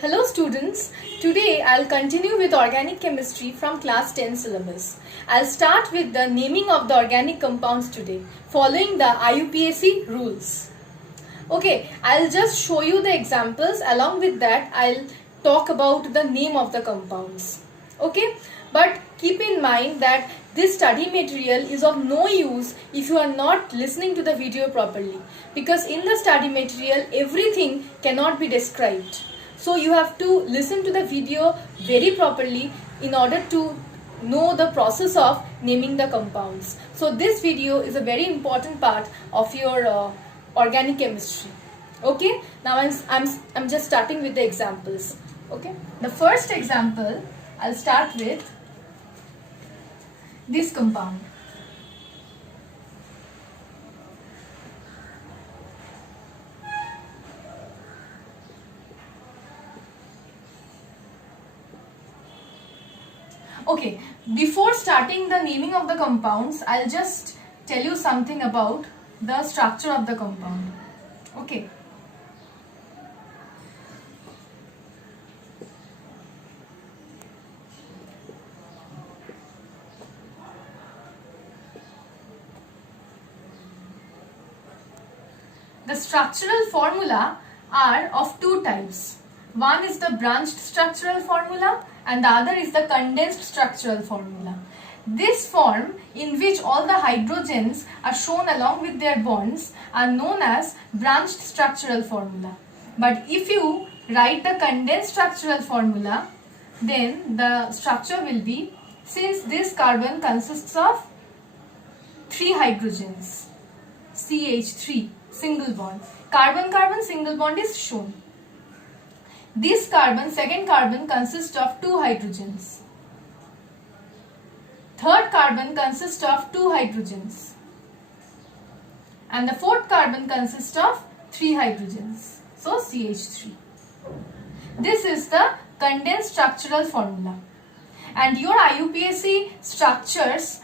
Hello students, today I'll continue with organic chemistry from class 10 syllabus. I'll start with the naming of the organic compounds today, following the IUPAC rules. Okay, I'll just show you the examples. Along with that, I'll talk about the name of the compounds. Okay, but keep in mind that this study material is of no use if you are not listening to the video properly, because in the study material everything cannot be described. So you have to listen to the video very properly in order to know the process of naming the compounds. So this video is a very important part of your organic chemistry. Okay, now I'm just starting with the examples. Okay, the first example I'll start with this compound. Okay, before starting the naming of the compounds, I'll just tell you something about the structure of the compound. Okay. The structural formula are of two types. One is the branched structural formula and the other is the condensed structural formula. This form, in which all the hydrogens are shown along with their bonds, are known as branched structural formula. But if you write the condensed structural formula, then the structure will be, since this carbon consists of 3 hydrogens, CH3, single bond. Carbon-carbon single bond is shown. This carbon, second carbon, consists of 2 hydrogens. Third carbon consists of 2 hydrogens. And the fourth carbon consists of 3 hydrogens. So CH3. This is the condensed structural formula. And your IUPAC structures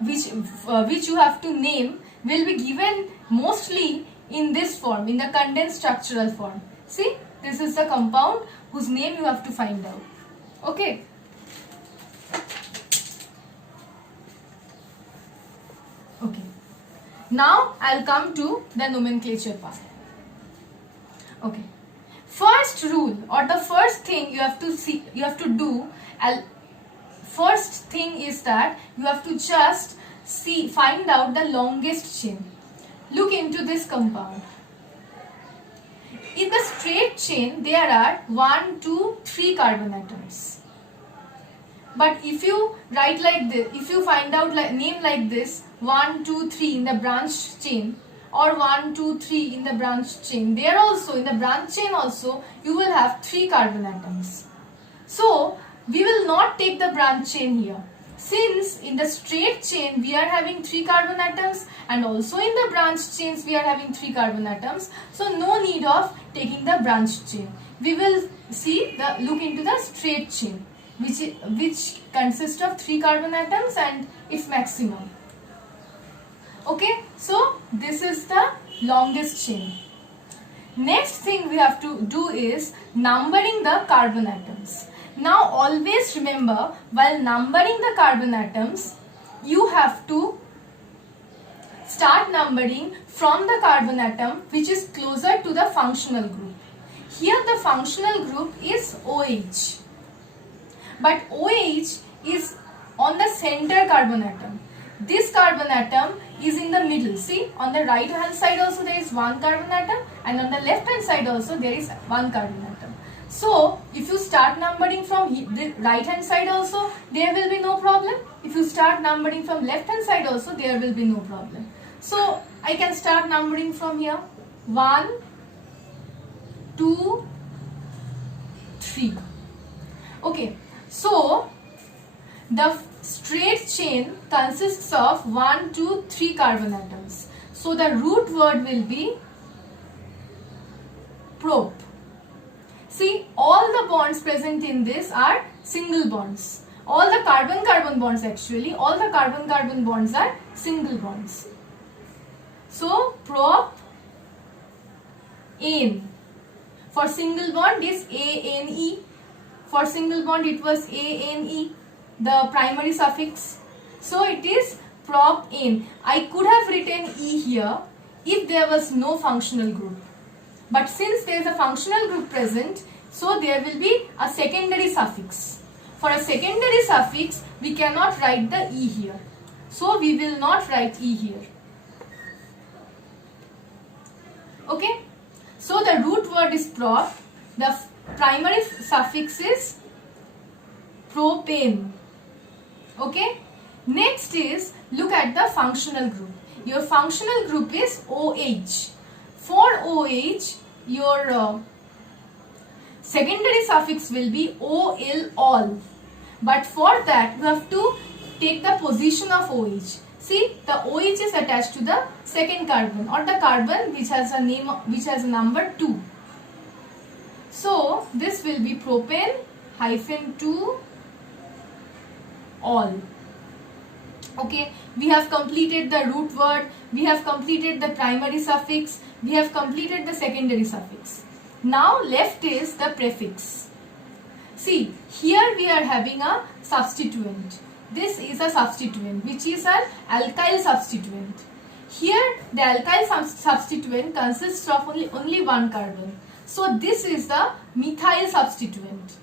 which you have to name will be given mostly in this form, in the condensed structural form. See, this is the compound whose name you have to find out. Okay. Okay. Now I'll come to the nomenclature part. Okay. First rule, or the first thing you have to do, first thing is that you have to just find out the longest chain. Look into this compound. In the straight chain, there are 1, 2, 3 carbon atoms. But if you write like this, if you find out name like this, 1, 2, 3 in the branch chain, or 1, 2, 3 in the branch chain, there also, in the branch chain also, you will have 3 carbon atoms. So, we will not take the branch chain here. Since in the straight chain we are having 3 carbon atoms and also in the branch chains we are having 3 carbon atoms, so no need of taking the branch chain. We will look into the straight chain which consists of 3 carbon atoms and its maximum. Okay, so this is the longest chain. Next thing we have to do is numbering the carbon atoms. Now always remember, while numbering the carbon atoms, you have to start numbering from the carbon atom which is closer to the functional group. Here the functional group is OH. But OH is on the center carbon atom. This carbon atom is in the middle. See, on the right hand side also there is one carbon atom and on the left hand side also there is one carbon atom. So, if you start numbering from the right hand side also, there will be no problem. If you start numbering from left hand side also, there will be no problem. So, I can start numbering from here. 1, 2, 3. Okay, so the straight chain consists of 1, 2, 3 carbon atoms. So, the root word will be prop. See, all the bonds present in this are single bonds. All the carbon-carbon bonds actually, all the carbon-carbon bonds are single bonds. So, prop N. For single bond is ane. For single bond it was ane, the primary suffix. So it is prop-ane. I could have written E here if there was no functional group. But since there is a functional group present, so there will be a secondary suffix. For a secondary suffix, we cannot write the E here. So we will not write E here. Okay? So the root word is prop. The primary suffix is propane. Okay? Next is, look at the functional group. Your functional group is OH. For OH, your secondary suffix will be OL, all. But for that, you have to take the position of OH. See, the OH is attached to the second carbon, or the carbon which has a name, which has a number 2. So this will be propane -2 all. Okay, we have completed the root word, we have completed the primary suffix, we have completed the secondary suffix. Now left is the prefix. See, here we are having a substituent. This is a substituent, which is an alkyl substituent. Here the alkyl substituent consists of only one carbon. So this is the methyl substituent.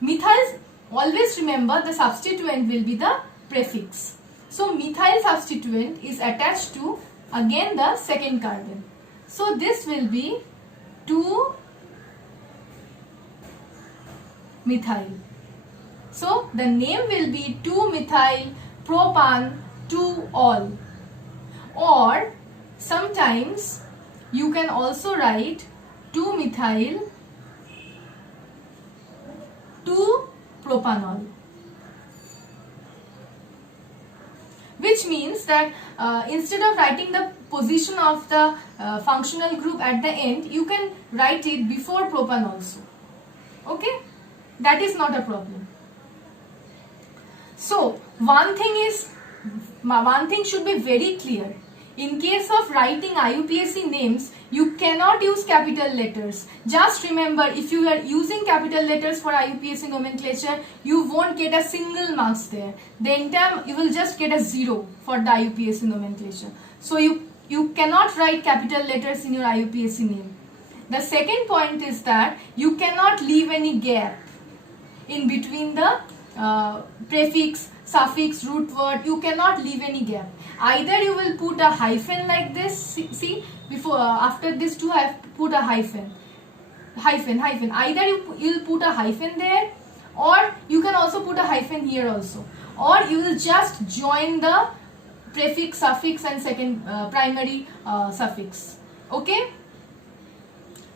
Methyl, always remember the substituent will be the prefix. So methyl substituent is attached to again the second carbon. So this will be 2-methyl. So the name will be 2-methyl propan 2-all. Or sometimes you can also write 2-methyl 2-propanol. Which means that instead of writing the position of the functional group at the end, you can write it before propan also. Okay? That is not a problem. So one thing should be very clear. In case of writing IUPAC names, you cannot use capital letters. Just remember, if you are using capital letters for IUPAC nomenclature, you won't get a single marks there. The entire, you will just get a 0 for the IUPAC nomenclature. So you cannot write capital letters in your IUPAC name. The second point is that you cannot leave any gap in between the prefix, suffix, root word. You cannot leave any gap. Either you will put a hyphen like this. See, before after this 2 I have put a hyphen. Either you will put a hyphen there, or you can also put a hyphen here also, or you will just join the prefix, suffix and second primary suffix. Okay?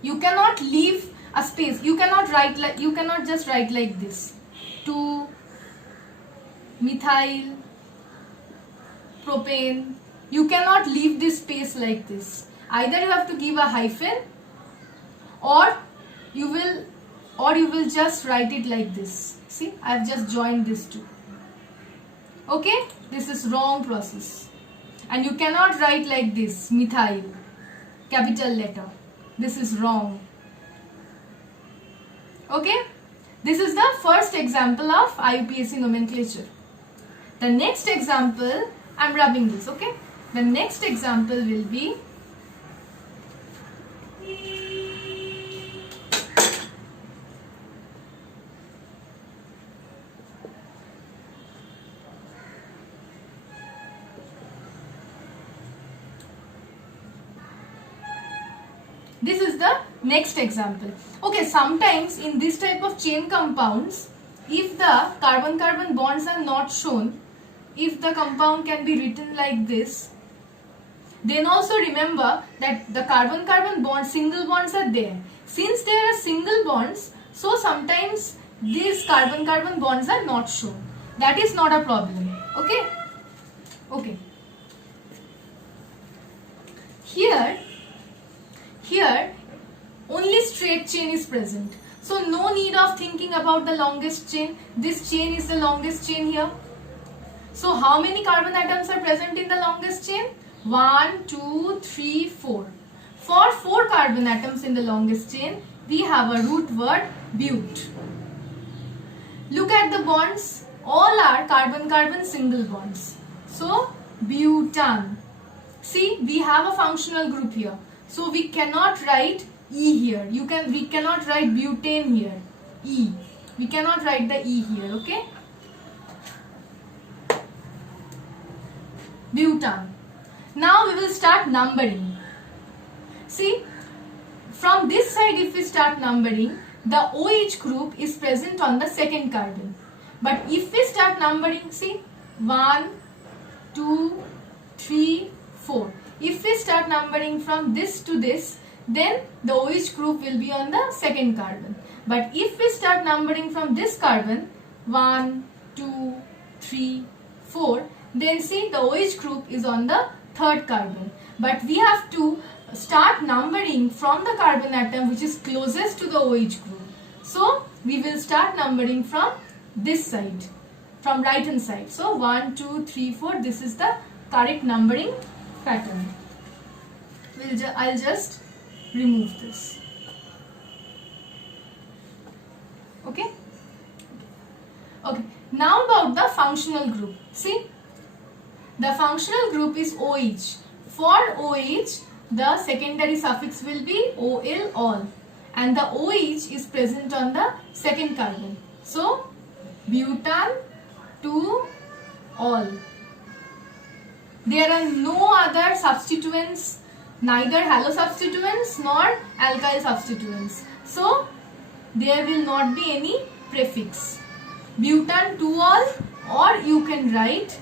You cannot leave a space. You cannot write like, you cannot just write like this. 2-methyl propane. You cannot leave this space like this. Either you have to give a hyphen, or you will just write it like this. See, I have just joined this two. Okay, this is wrong process. And you cannot write like this, methyl, capital letter. This is wrong. Okay, this is the first example of IUPAC nomenclature. The next example, I am rubbing this, okay. The next example will be this is the next example. Okay, sometimes in this type of chain compounds, if the carbon-carbon bonds are not shown, if the compound can be written like this, then also remember that the carbon-carbon bonds, single bonds are there. Since there are single bonds, so sometimes these carbon-carbon bonds are not shown. That is not a problem. Okay? Okay. Here only straight chain is present. So no need of thinking about the longest chain. This chain is the longest chain here. So how many carbon atoms are present in the longest chain? 1, 2, 3, 4. For 4 carbon atoms in the longest chain, we have a root word but. Look at the bonds. All are carbon-carbon single bonds. So, butan. See, we have a functional group here. So, we cannot write E here. We cannot write butane here. E. We cannot write the E here, okay? Butan. Now, we will start numbering. See, from this side if we start numbering, the OH group is present on the second carbon. But if we start numbering, see, 1, 2, 3, 4. If we start numbering from this to this, then the OH group will be on the second carbon. But if we start numbering from this carbon, 1, 2, 3, 4, then see the OH group is on the third carbon. But we have to start numbering from the carbon atom which is closest to the OH group. So we will start numbering from this side, from right hand side. So 1, 2, 3, 4, this is the correct numbering pattern. I'll just remove this. Okay? Okay. Now about the functional group. See, the functional group is OH. For OH, the secondary suffix will be OL, all. And the OH is present on the second carbon. So, butan, 2, all. There are no other substituents, neither halo substituents nor alkyl substituents. So, there will not be any prefix. Butan 2-all, or you can write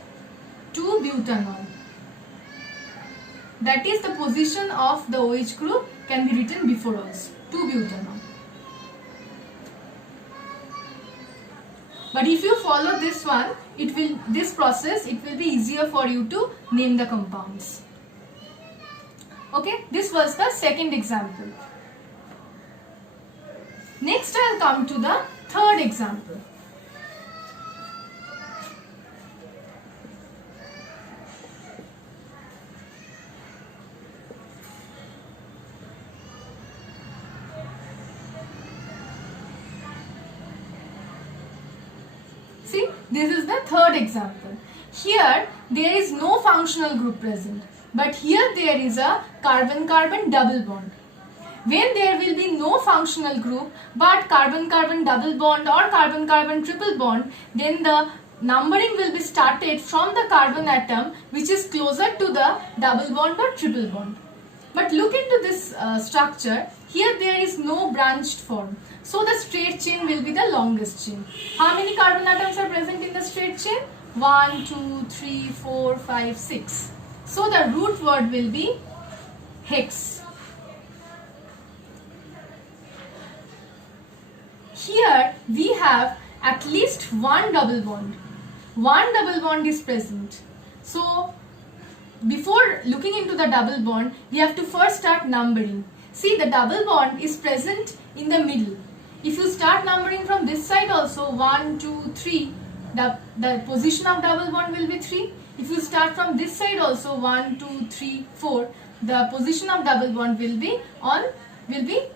2-butanol. That is the position of the OH group can be written before also, 2-butanol. But if you follow this one, this process, it will be easier for you to name the compounds. Okay, this was the second example. Next I'll come to the third example. See, this is the third example. Here, there is no functional group present. But here there is a carbon-carbon double bond. When there will be no functional group but carbon-carbon double bond or carbon-carbon triple bond, then the numbering will be started from the carbon atom which is closer to the double bond or triple bond. But look into this structure. Here there is no branched form. So the straight chain will be the longest chain. How many carbon atoms are present in the straight chain? 1, 2, 3, 4, 5, 6. So the root word will be hex. Here we have at least one double bond. One double bond is present. So before looking into the double bond, you have to first start numbering. See, the double bond is present in the middle. If you start numbering from this side also, 1, 2, 3, the position of double bond will be 3. If you start from this side also, 1, 2, 3, 4, the position of double bond will be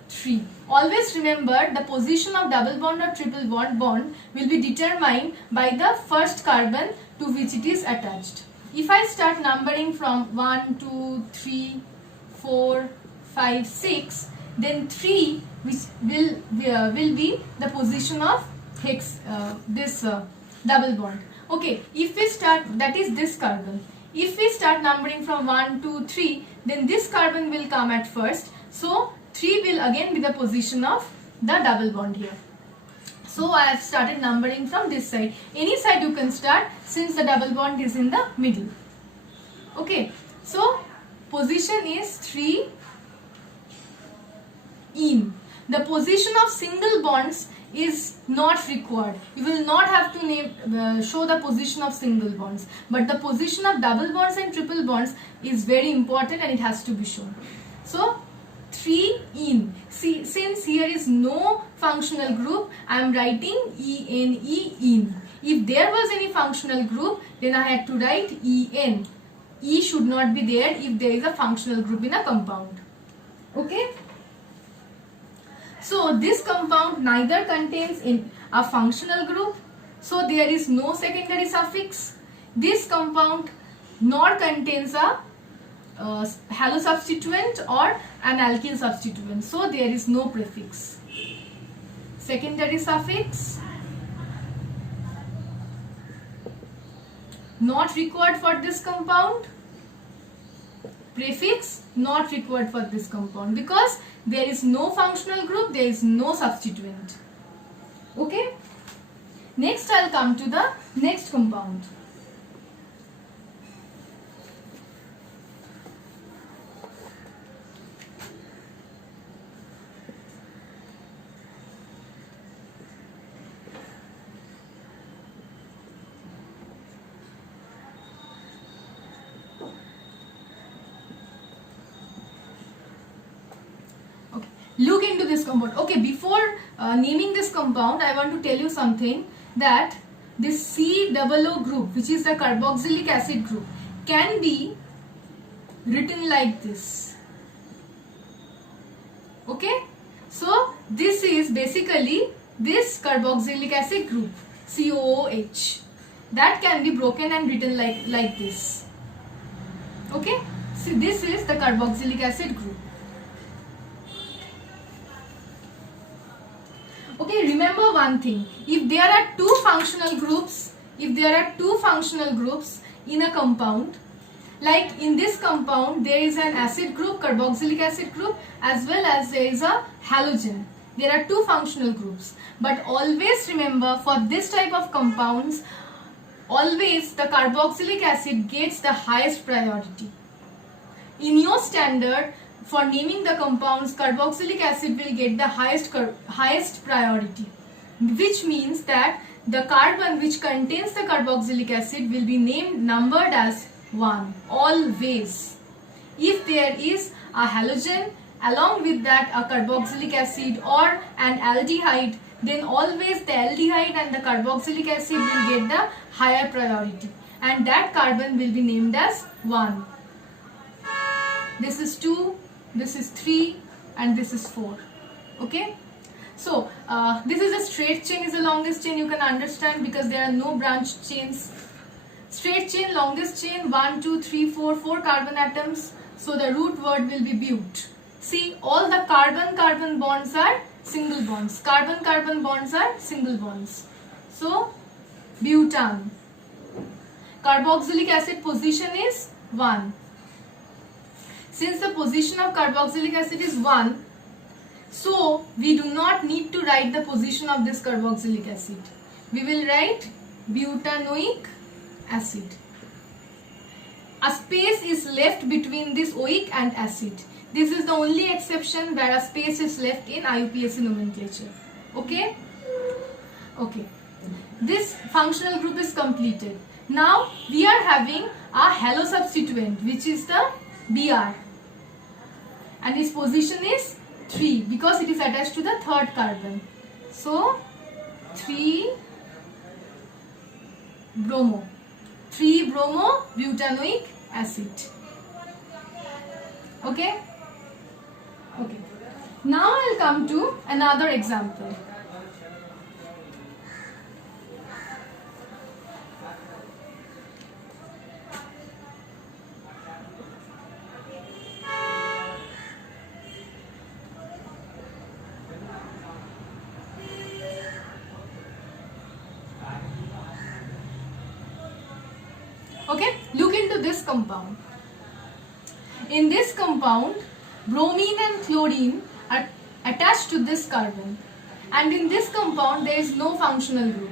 3. Always remember, the position of double bond or triple bond will be determined by the first carbon to which it is attached. If I start numbering from 1, 2, 3, 4, 5, 6, then 3 which will be the position of hex, this double bond. Okay, if we start, that is this carbon. If we start numbering from 1, 2, 3, then this carbon will come at first. So 3 will again be the position of the double bond here. So I have started numbering from this side. Any side you can start since the double bond is in the middle. Okay, so position is 3 in. The position of single bonds is not required. You will not have to show the position of single bonds. But the position of double bonds and triple bonds is very important and it has to be shown. So 3 in. See, since here is no functional group, I am writing ENE in. If there was any functional group, then I had to write EN. E should not be there if there is a functional group in a compound. Okay. So this compound neither contains in a functional group, so there is no secondary suffix. This compound nor contains a halo substituent or an alkyl substituent, so there is no prefix. Secondary suffix not required for this compound. Prefix not required for this compound because there is no functional group, there is no substituent. Okay. Next I'll come to the next compound. Look into this compound. Okay, before naming this compound, I want to tell you something, that this COO group, which is the carboxylic acid group, can be written like this. Okay, so this is basically this carboxylic acid group, COOH, that can be broken and written like this. Okay, so this is the carboxylic acid group. Okay, remember one thing, if there are two functional groups in a compound, like in this compound there is an acid group, carboxylic acid group, as well as there is a halogen. There are two functional groups, but always remember, for this type of compounds, always the carboxylic acid gets the highest priority. In your standard, for naming the compounds, carboxylic acid will get the highest priority, which means that the carbon which contains the carboxylic acid will be numbered as 1 always. If there is a halogen along with that a carboxylic acid or an aldehyde, then always the aldehyde and the carboxylic acid will get the higher priority, and that carbon will be named as 1. This is 2, this is 3, and this is 4. Okay, so this is a straight chain, is the longest chain, you can understand, because there are no branch chains. Straight chain, longest chain, 1 2 3 4 carbon atoms, so the root word will be but. See, all the carbon bonds are single bonds, carbon bonds are single bonds. So butan, carboxylic acid position is 1. Since the position of carboxylic acid is 1, so we do not need to write the position of this carboxylic acid. We will write butanoic acid. A space is left between this oic and acid. This is the only exception where a space is left in IUPAC nomenclature. Okay? Okay. This functional group is completed. Now we are having a halo substituent, which is the Br, and its position is 3 because it is attached to the third carbon. So 3-bromo, 3-bromo-butanoic acid. Okay? Okay. Now I'll come to another example. Okay, look into this compound. In this compound, bromine and chlorine are attached to this carbon, and in this compound there is no functional group.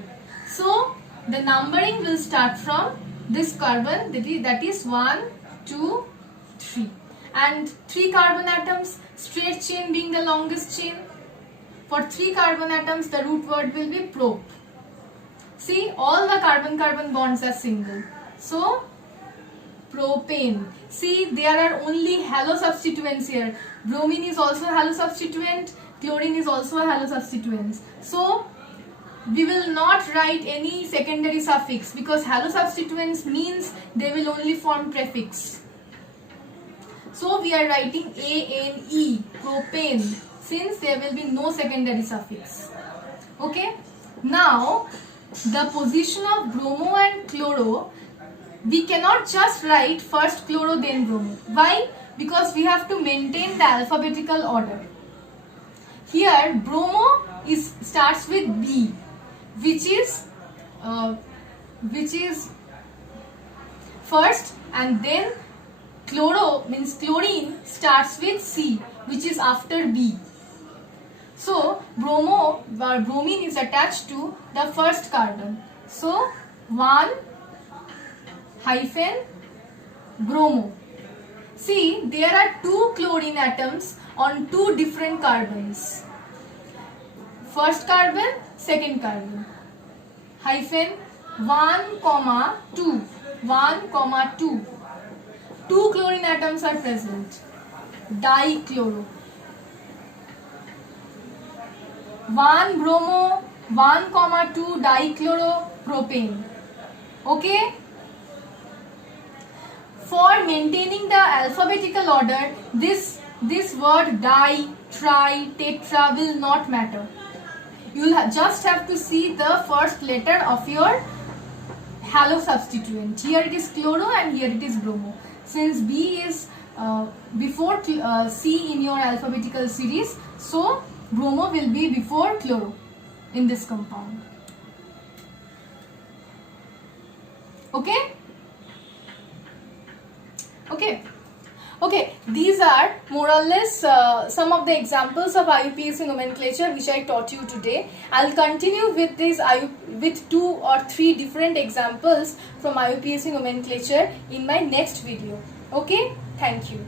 So the numbering will start from this carbon, that is 1 2 3, and 3 carbon atoms, straight chain being the longest chain. For 3 carbon atoms the root word will be prop. See, all the carbon bonds are single. So propane. See, there are only halo substituents here. Bromine is also a halo substituent, chlorine is also a halo substituent. So we will not write any secondary suffix because halo substituents means they will only form prefix. So we are writing ANE, propane, since there will be no secondary suffix. Okay. Now the position of bromo and chloro, we cannot just write first chloro then bromo. Why? Because we have to maintain the alphabetical order. Here bromo starts with B, which is first, and then chloro means chlorine starts with C, which is after B. So bromine is attached to the first carbon. So 1 hyphen bromo. See, there are 2 chlorine atoms on 2 different carbons. First carbon, second carbon. Hyphen 1 comma 2. 1 comma 2. 2 chlorine atoms are present. Dichloro. 1 bromo, 1 comma 2 dichloropropane. Okay? For maintaining the alphabetical order, this word di, tri, tetra will not matter. You will just have to see the first letter of your halo substituent. Here it is chloro and here it is bromo. Since B is before C in your alphabetical series, so bromo will be before chloro in this compound. Okay? Okay, these are more or less some of the examples of IUPAC nomenclature which I taught you today. I'll continue with with 2 or 3 different examples from IUPAC nomenclature in my next video. Okay, thank you.